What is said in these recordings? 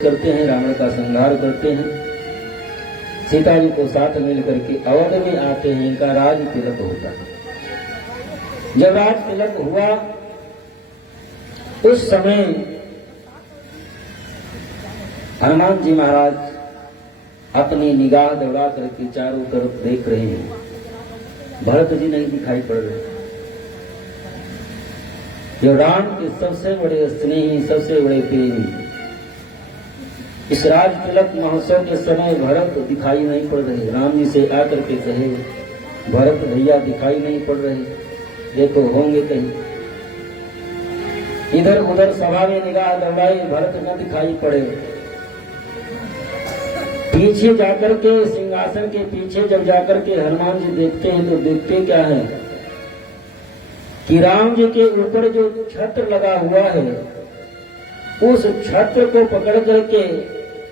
करते हैं, रावण का संहार करते हैं, सीता जी को साथ मिलकर के अवध में आते हैं। इनका राज तिलक होता है। जब राज तिलक हुआ उस समय हनुमान जी महाराज अपनी निगाह दौड़ा करके चारों तरफ देख रहे हैं। भरत जी नहीं दिखाई पड़ रहे। जो राम के सबसे बड़े स्नेही, सबसे बड़े प्रेमी, इस राज तिलक महोत्सव के समय भरत दिखाई नहीं पड़ रहे। राम जी से आकर के कहे, भरत भैया दिखाई नहीं पड़ रहे, ये तो होंगे कहीं। इधर उधर सभा में निगाह दौड़ाई, भरत न दिखाई पड़े। पीछे जाकर के, सिंहासन के पीछे जब जाकर के हनुमान जी देखते हैं तो देखते क्या है कि राम जी के ऊपर जो छत्र लगा हुआ है, उस छत्र को पकड़ करके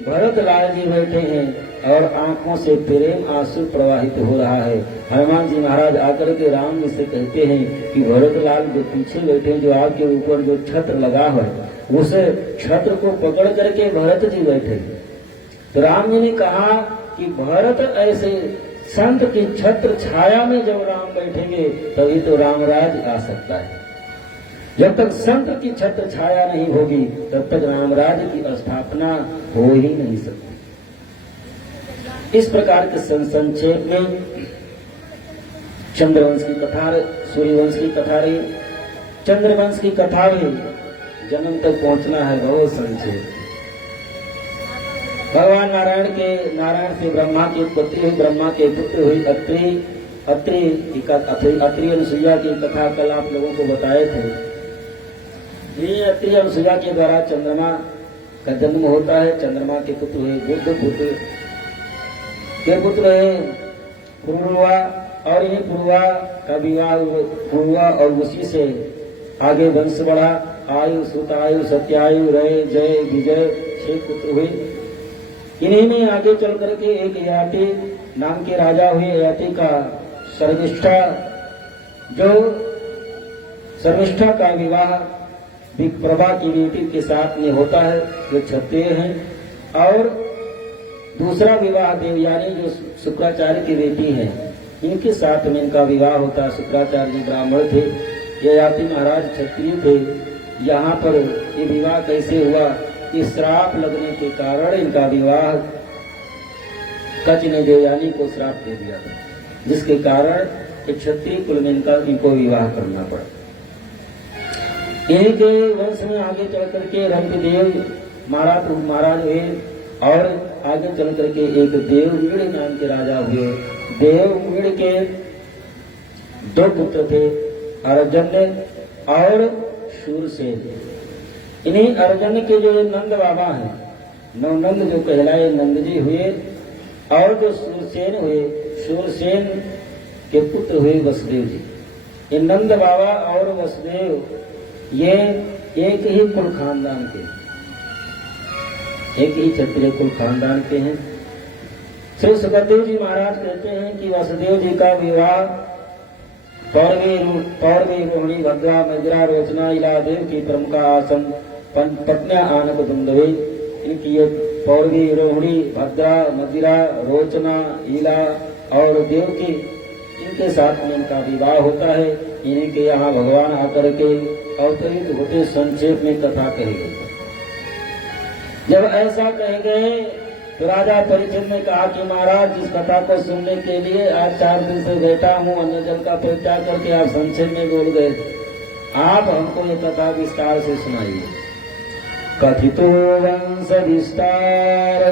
भरत लाल जी बैठे हैं और आंखों से प्रेम आंसू प्रवाहित हो रहा है। हनुमान जी महाराज आकर के राम जी से कहते हैं कि भरत लाल जो पीछे बैठे हैं, जो आपके ऊपर जो छत्र लगा है, उस छत्र को पकड़ करके भरत जी बैठे। तो राम जी ने कहा कि भरत ऐसे संत की छत्र छाया में जब राम बैठेंगे तभी तो रामराज आ सकता है। जब तक संत की छत्र छाया नहीं होगी तब तक रामराज की स्थापना हो ही नहीं सकती। इस प्रकार के संक्षेप में चंद्रवंश की कथा, सूर्यवंश की कथा रही। चंद्रवंश की कथा भी जन्म तक पहुंचना है, बहुत संक्षेप। भगवान नारायण से ब्रह्मा की उत्पत्ति हुई, ब्रह्मा के पुत्र हुई अत्रि अनुसुईया की कथा कल आप लोगों को बताए थे। ये अत्रि अनुसुईया के द्वारा चंद्रमा का जन्म होता है। चंद्रमा के पुत्र हुए बुद्ध, बुद्ध के पुत्र है पुरुरवा, और इन्हीं पुरुरवा का विवाह हुआ और उसी से आगे वंश बढ़ा। आयु, सुतायु, सत्यायु, रय, जय, विजय 6 पुत्र हुए। इन्हीं में आगे चल करके एक ययाति नाम के राजा हुए। ययाति का शर्मिष्ठा का विवाह विप्रभा की बेटी के साथ में होता है, जो क्षत्रिय हैं। और दूसरा विवाह देवयानी जो शुक्राचार्य की बेटी है, इनके साथ में इनका विवाह होता है। शुक्राचार्य जी ब्राह्मण थे, ययाति महाराज क्षत्रिय थे। यहाँ पर ये विवाह कैसे हुआ? इस श्राप लगने के कारण इनका विवाह कच ने देवयानी को श्राप दे दिया था, जिसके कारण एक क्षत्रिय कुल में इनको विवाह करना पड़ा। इन्हीं के वंश में आगे चल करके रंगदेव महाराज हुए और आगे चल करके एक देववीड़ नाम के राजा हुए। देववीड़ के 2 पुत्र थे, अर्जन्य और शूरसेन। इन्हीं अर्जन्य के जो नंद बाबा हैं, नवनंद जो कहलाए नंद जी हुए, और जो शूरसेन हुए, शूरसेन के पुत्र हुए वसुदेव जी। ये नंद बाबा और वसुदेव ये एक ही कुल खानदान के, एक ही क्षत्रिय कुल खानदान के हैं। श्री सुखदेव जी महाराज कहते हैं कि वसुदेव जी का विवाह पौरवी रोहिणी भद्रा मजरा रोचना इलादेव की प्रमुखा आसन पत्निया आनक दुंदवे। इनकी ये पौरवी, रोहिणी, भद्रा, मदिरा, रोचना, ईला और देवकी, इनके साथ में इनका विवाह होता है। इन्हीं के यहाँ भगवान आकर के अवतरित होते संक्षेप में कथा कही गई। जब ऐसा कहे गए तो राजा परीक्षित ने कहा कि महाराज, जिस कथा को सुनने के लिए आज 4 दिन से बैठा हूँ, अन्य जन का परित्याग करके आप संक्षेप में बोल गए, आप हमको ये कथा विस्तार से सुनाइए। कथितो वंश विस्तार,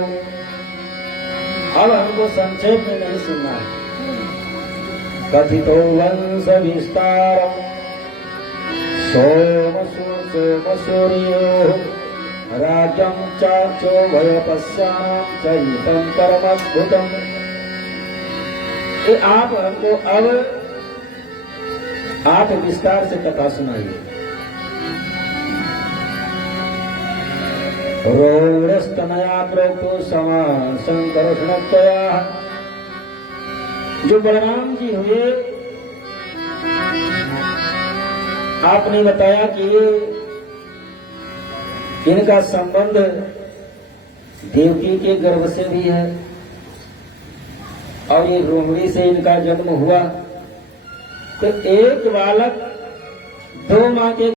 अब हमको संक्षेप में नहीं सुनना है। कथितो वंश विस्तार सोम सूर्यो राज्यं चार्चो भयपश्याम चरितं परमद्भुतम्। आप हमको अब आप विस्तार से कथा सुनाइए। रोणस्तनया प्रोक्तो समान संकर्षणतया, जो बलराम जी हुए, आपने बताया कि इनका संबंध देवकी के गर्भ से भी है और ये रोहिणी से इनका जन्म हुआ। तो एक बालक दो माँ के